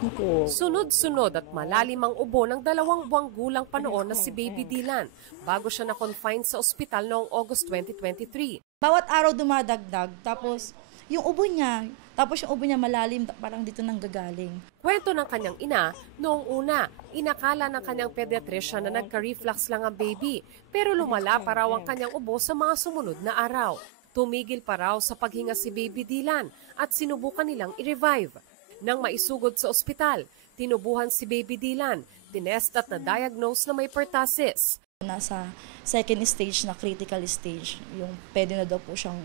Opo. Sunod-sunod at malalim ang ubo ng 2 buwang gulang pa noon na si Baby Dylan bago siya na-confine sa ospital noong August 2023. Bawat araw dumadagdag, tapos yung ubo niya malalim, parang dito nang gagaling. Kwento ng kanyang ina, noong una, inakala ng kanyang pediatrician na nagka-reflux lang ang baby, pero lumala pa raw ang kanyang ubo sa mga sumunod na araw. Tumigil pa raw sa paghinga si Baby Dylan at sinubukan nilang i-revive. Nang maisugod sa ospital, tinubuhan si Baby Dylan, tinest at na-diagnose na may pertussis. Nasa second stage na critical stage, yung pwede na daw po siyang,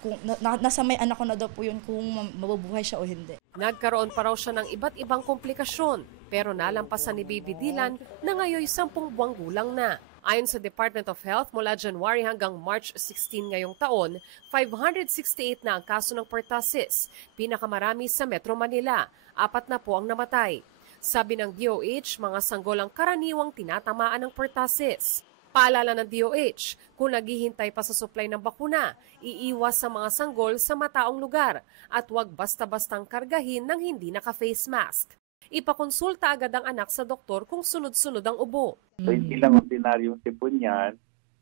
kung nasa may anak ko na daw po yun kung mabubuhay siya o hindi. Nagkaroon pa raw siya ng iba't ibang komplikasyon, pero nalampasan ni Baby Dylan na ngayon 10 buwang gulang na. Ayon sa Department of Health, mula January hanggang March 16 ngayong taon, 568 na ang kaso ng pertussis, pinakamarami sa Metro Manila, 4 na po ang namatay. Sabi ng DOH, mga sanggol ang karaniwang tinatamaan ng pertussis. Paalala ng DOH, kung naghihintay pa sa supply ng bakuna, iiwas sa mga sanggol sa mataong lugar at huwag basta-bastang kargahin ng hindi naka-face mask. Ipakonsulta agad ang anak sa doktor kung sunod-sunod ang ubo. So, hindi lang ordinaryong sipon yan.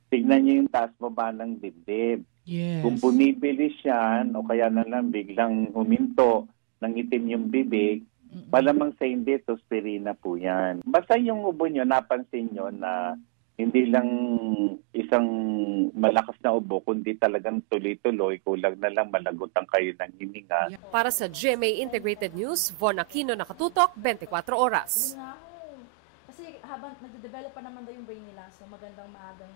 Tignan niyo yung taas-baba ng dibdib. Yes. Kung bumibilis yan, o kaya na lang biglang huminto ng itim yung bibig, malamang sa hindi, tosperina po yan. Basta yung ubo nyo, napansin nyo na hindi lang isang malakas na ubo, kundi talagang tuloy-tuloy, kulang na lang malagutan kayo ng hininga. Para sa GMA Integrated News, Von Aquino, Nakatutok, 24 Oras. Kasi habang nagde-develop pa naman daw yung brain nila, so magandang maagang